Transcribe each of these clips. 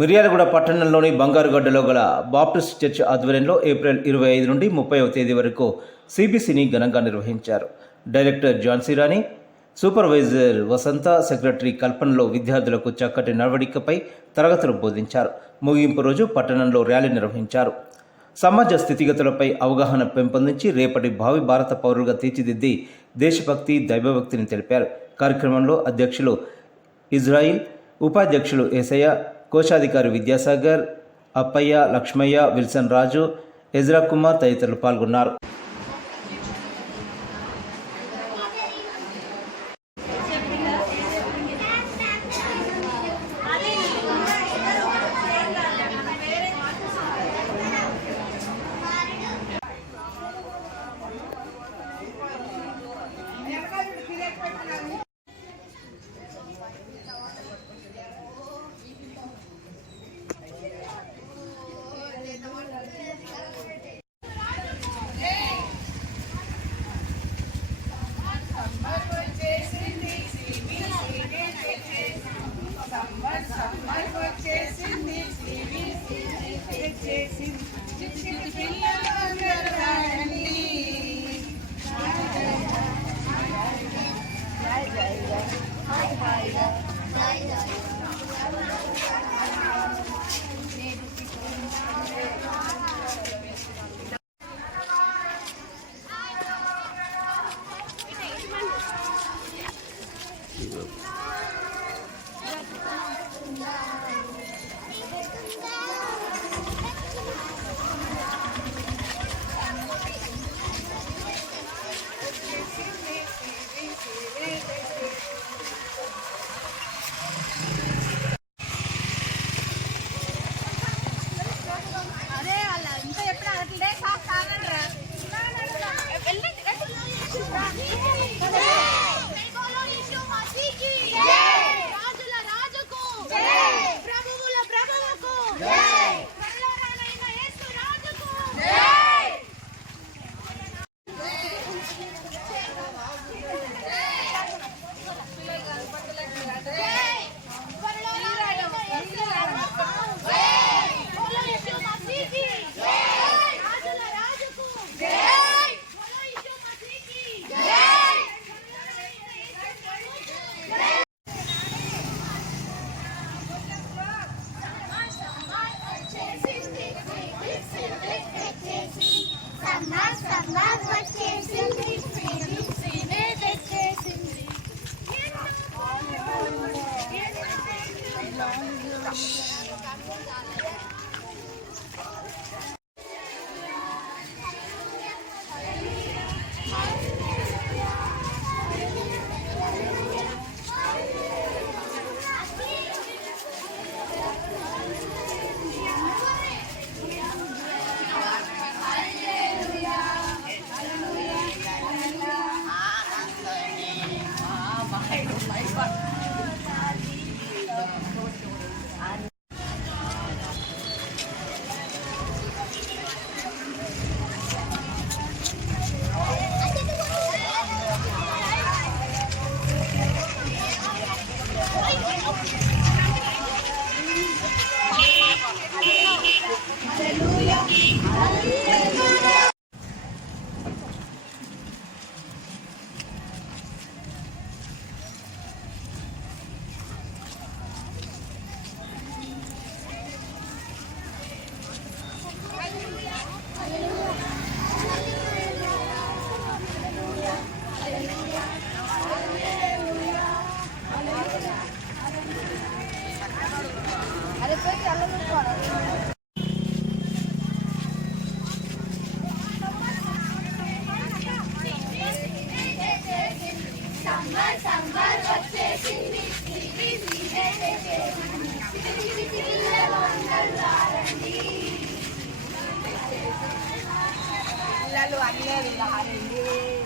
మిర్యాలగూడ పట్టణంలోని బంగారుగడ్డలో గల Baptist church ఆధ్వర్యంలో ఏప్రిల్ 25 నుండి 30వ తేదీ వరకు సిబిసిని ఘనంగా నిర్వహించారు. డైరెక్టర్ ఝాన్సీ రాణి, సూపర్వైజర్ వసంత, సెక్రటరీ కల్పనలో విద్యార్థులకు చక్కటి నడవడికపై తరగతులు బోధించారు. ముగింపు రోజు పట్టణంలో ర్యాలీ నిర్వహించారు. సమాజ స్థితిగతులపై అవగాహన పెంపొందించి రేపటి భావి భారత పౌరులుగా తీర్చిదిద్ది దేశభక్తి, దైవభక్తిని తెలిపారు. కార్యక్రమంలో అధ్యక్షులు ఇజ్రాయిల్, ఉపాధ్యక్షులు ఏసయ్య, కోశాధికారి విద్యాసాగర్, అప్పయ్య, లక్ష్మయ్య, విల్సన్ రాజు, ఎజ్రా కుమార్ తదితరులు పాల్గొన్నారు.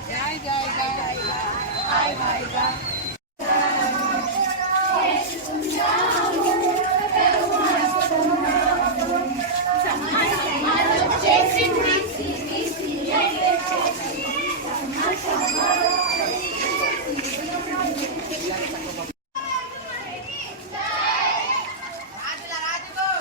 జై జై జై హాయ్ హాయ్ రాజుల రాజుకో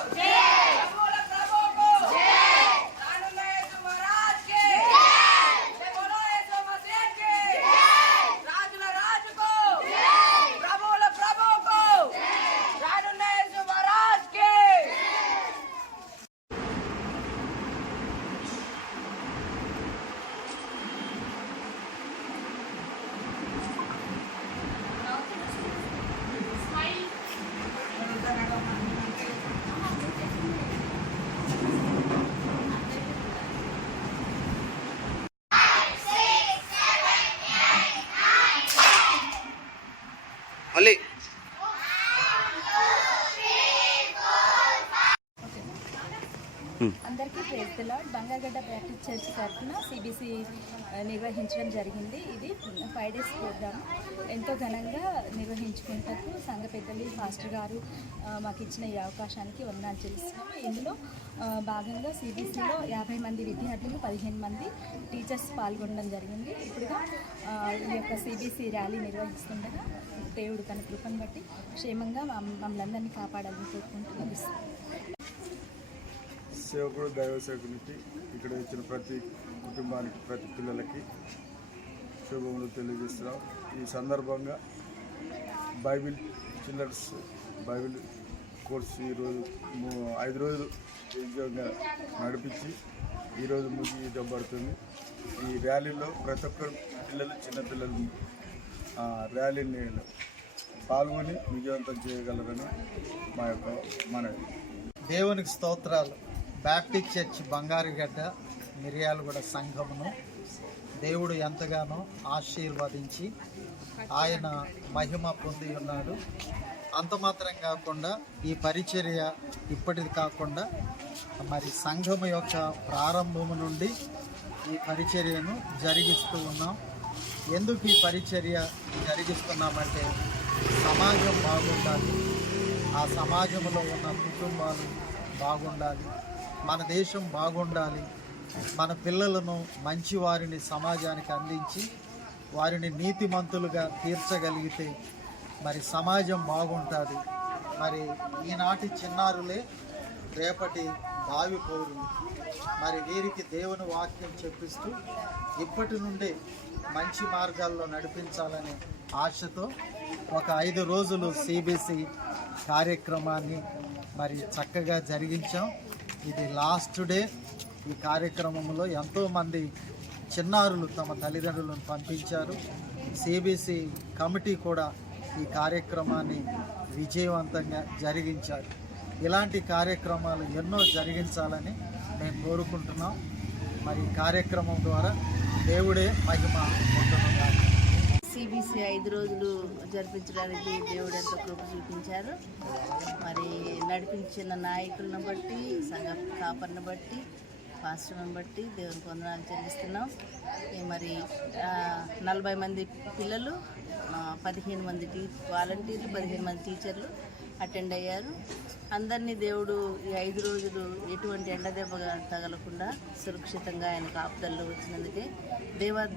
మళ్ళీ అందరికీ praise the lord. Bangaragadda baptist church తరఫున సిబిసి నిర్వహించడం జరిగింది. ఇది 5 days ప్రోగ్రామ్ ఎంతో ఘనంగా నిర్వహించుకుంటూ సంఘ పెద్దలు పాస్టర్ గారు మాకు ఇచ్చిన ఈ అవకాశానికి వందనాలు చెల్లిస్తున్నాము. ఇందులో భాగంగా సిబిసిలో 50 మంది విద్యార్థులు 15 మంది టీచర్స్ పాల్గొనడం జరిగింది. ఇప్పుడుగా ఈ యొక్క సిబిసి ర్యాలీ నిర్వహిస్తుండగా దేవుడు తన కృపను బట్టి క్షేమంగా మమ్మల్ని అందరినీ కాపాడాలని కోరుకుంటూ ముగిస్తున్నాం. సేవకుడు దైవ సేవకునికి ఇక్కడ వచ్చిన ప్రతి కుటుంబానికి ప్రతి పిల్లలకి శుభములు తెలియజేస్తున్నాం. ఈ సందర్భంగా బైబిల్ చిల్డ్రన్స్ బైబిల్ కోర్సు ఈరోజు 5 రోజులు విజయంగా నడిపించి ఈరోజు ముగియబడుతుంది. ఈ ర్యాలీలో ప్రతి ఒక్కరు పిల్లలు చిన్నపిల్లలు ర్యాలీని పాల్గొని విజయవంతం చేయగలరని మా యొక్క మనవి. దేవునికి స్తోత్రాలు. బ్యాప్టిస్ట్ చర్చ్ బంగారుగడ్డ మిర్యాలగూడ సంఘమును దేవుడు ఎంతగానో ఆశీర్వదించి ఆయన మహిమ పొంది ఉన్నాడు. అంత మాత్రం కాకుండా ఈ పరిచర్య ఇప్పటిది కాకుండా మరి సంఘము యొక్క ప్రారంభము నుండి ఈ పరిచర్యను జరిగిస్తూ ఉన్నాం. ఎందుకు ఈ పరిచర్య జరిగిస్తున్నామంటే సమాజం బాగుండాలి, ఆ సమాజంలో ఉన్న కుటుంబాలు బాగుండాలి, మన దేశం బాగుండాలి, మన పిల్లలను మంచి వారిని సమాజానికి అందించి వారిని నీతిమంతులుగా తీర్చగలిగితే మరి సమాజం బాగుంటుంది. మరి ఈనాటి చిన్నారులే రేపటి భావి పౌరులు. మరి వీరికి దేవుని వాక్యం చెప్పిస్తూ ఇప్పటి నుండే మంచి మార్గాల్లో నడిపించాలనే ఆశతో ఒక 5 రోజులు సిబిసి కార్యక్రమాన్ని మరి చక్కగా జరిగించాం. ఇది లాస్ట్ డే. ఈ కార్యక్రమంలో ఎంతోమంది చిన్నారులు తమ తల్లిదండ్రులను పంపించారు. సిబిసి కమిటీ కూడా ఈ కార్యక్రమాన్ని విజయవంతంగా జరిగించారు. ఇలాంటి కార్యక్రమాలు ఎన్నో జరిగించాలని మేము కోరుకుంటున్నాం. మరి ఈ కార్యక్రమం ద్వారా దేవుడే మహిమ పొందుతున్నారు. సిబిసి 5 రోజులు జరిపించడానికి దేవుడు ఎంతో కృప చూపించారు. మరి నడిపించిన నాయకులను బట్టి, సంఘ కాపర్ని బట్టి, పాస్టర్ని బట్టి దేవునికి వందనాలు చెల్లిస్తున్నాం. మరి 40 మంది పిల్లలు, 15 మంది వాలంటీర్లు, 15 మంది టీచర్లు అటెండ్ అయ్యారు. అందరినీ దేవుడు ఈ 5 రోజులు ఎటువంటి ఎండదెబ్బగా తగలకుండా సురక్షితంగా ఆయన కాపుదల్లో వచ్చినందుకే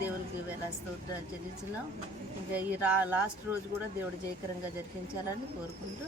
దేవునికి వేల స్తోత్రాలు చెల్లిస్తున్నాం. ఇంకా ఈ లాస్ట్ రోజు కూడా దేవుడు జయకరంగా జరిపించాలని కోరుకుంటూ